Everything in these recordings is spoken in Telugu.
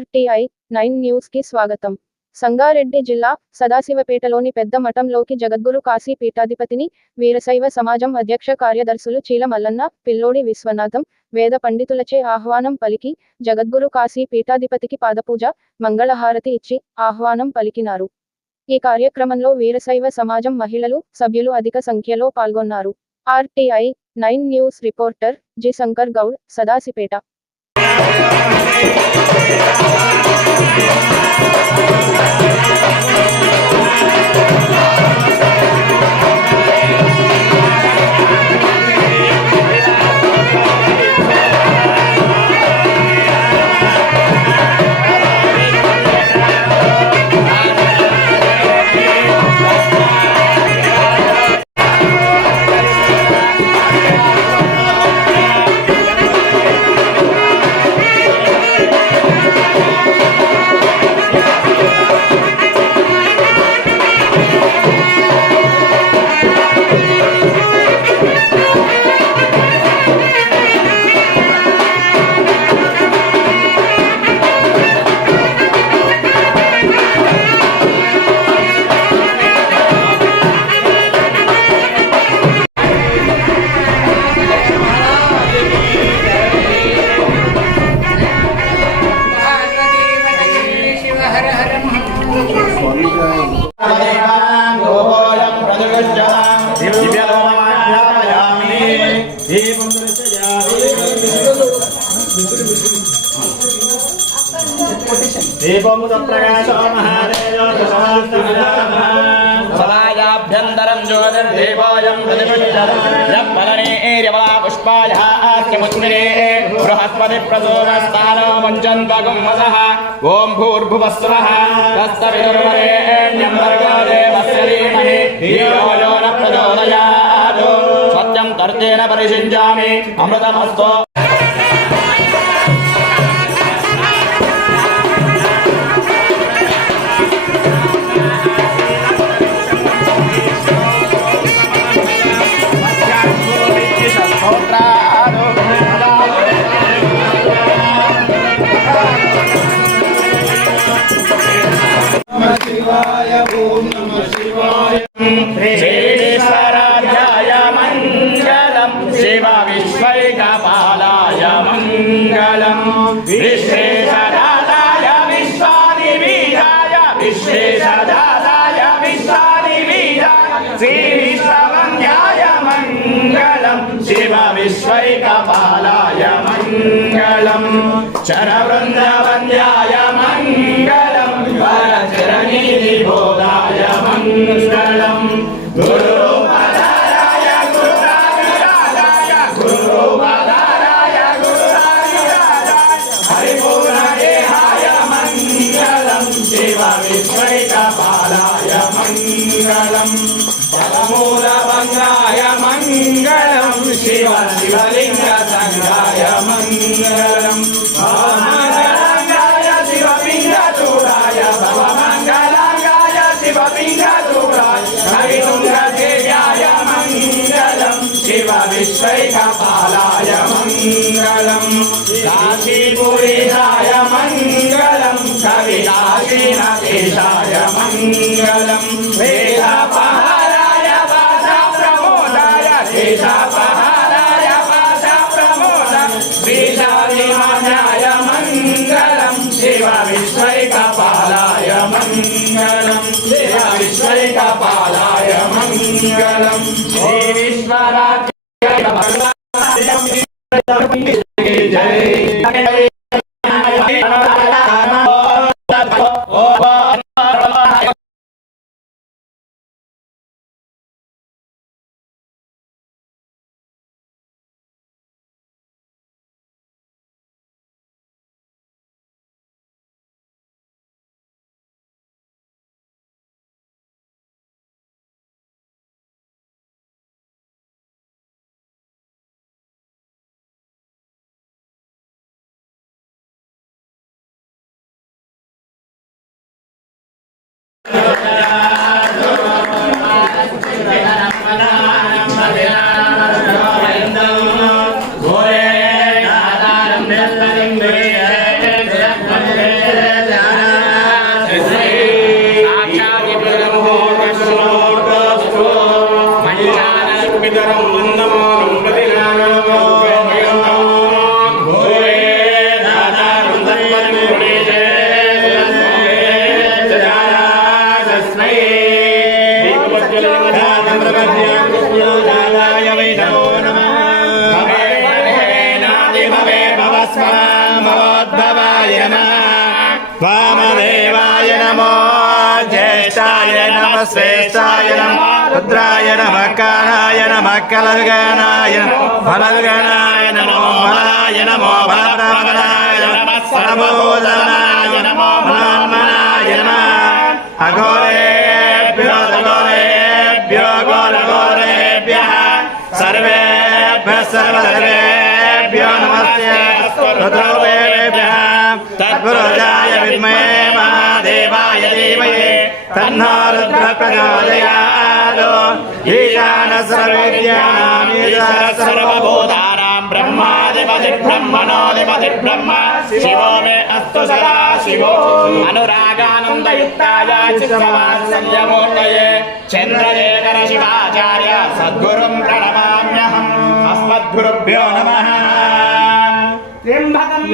ఆర్టీఐ నైన్ న్యూస్కి స్వాగతం. సంగారెడ్డి జిల్లా సదాశివపేటలోని పెద్ద మఠంలోకి జగద్గురు కాశీ పీఠాధిపతిని వీరశైవ సమాజం అధ్యక్ష కార్యదర్శులు చీల మల్లన్న పిల్లోడి విశ్వనాథం వేద పండితులచే ఆహ్వానం పలికి జగద్గురు కాశీ పీఠాధిపతికి పాదపూజ మంగళహారతి ఇచ్చి ఆహ్వానం పలికినారు. ఈ కార్యక్రమంలో వీరశైవ సమాజం మహిళలు సభ్యులు అధిక సంఖ్యలో పాల్గొన్నారు. RTI nine news reporter G. Shankar Goud Thank you. दीपं दीपं प्रकाशो महादेवो सदायाभ्यन्तरं ज्योतिर्देवायं प्रतिपुष्टरपलनेर्यवला पुष्पायास्यमुच्मिने बृहस्पतिप्रसोमस्तानो मुञ्चन्वगुं वसः ॐ भूर्भुवस्वः तस्तविदुर्वरेण्यं भर्गो देवस्य धीमहि धियो यो न प्रचोदयात् అమృతం తర్జేన పరిశించామి అమృతమస్తో మంగళం విశ్వేశదాయ విశ్వాని వీరాయ విశ్వేశదాయ విశ్వాని వీరాయ శ్రీ విశ్వమన్యాయ మంగళం శివ విశ్వైకపాలాయ మంగళం చరవృందవన్యాయ మంగళం వరచరణి బోధాయ మంగళం గురు శివలింగ సంఘాయ మంగళం భవమంగళాంగాయ శివపింగ చూడాయ భవమంగళాంగాయ శివపింగ చూడాయ హరితుంగ దేవ్యాయ మంగళం శివ విశ్వైకపాలాయ మంగళం కాశీపురిదాయ మంగళం కవిలాసీనదేశాయ మంగళం వేదపహారాయ వాస ప్రమోదాయ దేశప శ్రీశాలిమాన్యాయ మంగళం శివ విశ్వరికపాలాయ మంగళం శివ విశ్వరికపాలాయ మంగళం శ్రీశ్వరాజ్య జయ ఓ Thank you. శ్రేష్టాయ నమ శ్రేష్టాయ నమ రుద్రాయ నమ కాళాయ నమ కలవిగణాయ ఫలవిగణాయ నమో బలాయ నమో ఫలప్రమణాయ నమ సర్వభూతనాయ నమో మనాయ నమ అఘోరే तत्जा देवेभ्यः तत्पुरुषाय विद्महे महादेवाय धीमहि, तन्नो रुद्रप्रचोदयादो ईशानसर्वज्ञानामीशासर्वभूता शिवो मे अस्तु सदा शिवो। अनुरागानन्दयुक्ताय चित्तवासञ्जमूर्तये शिवाचार्य सद्गुरुं प्रणमाम्यहम्। अस्मद्गुरुभ्यो नमः।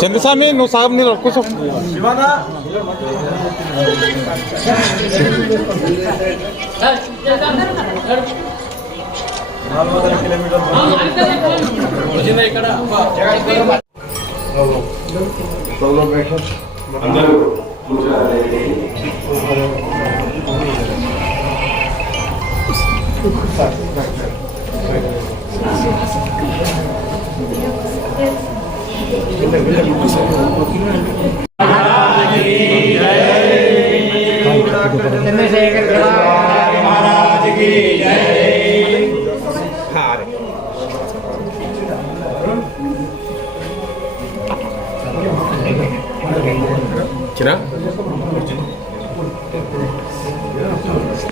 చంద్రస్వామి నువ్వు సాబ్ నీళ్ళు కూర్చో रुद्रो अग्नभ्यो अप्सुयो यो रुद्रा 그냥?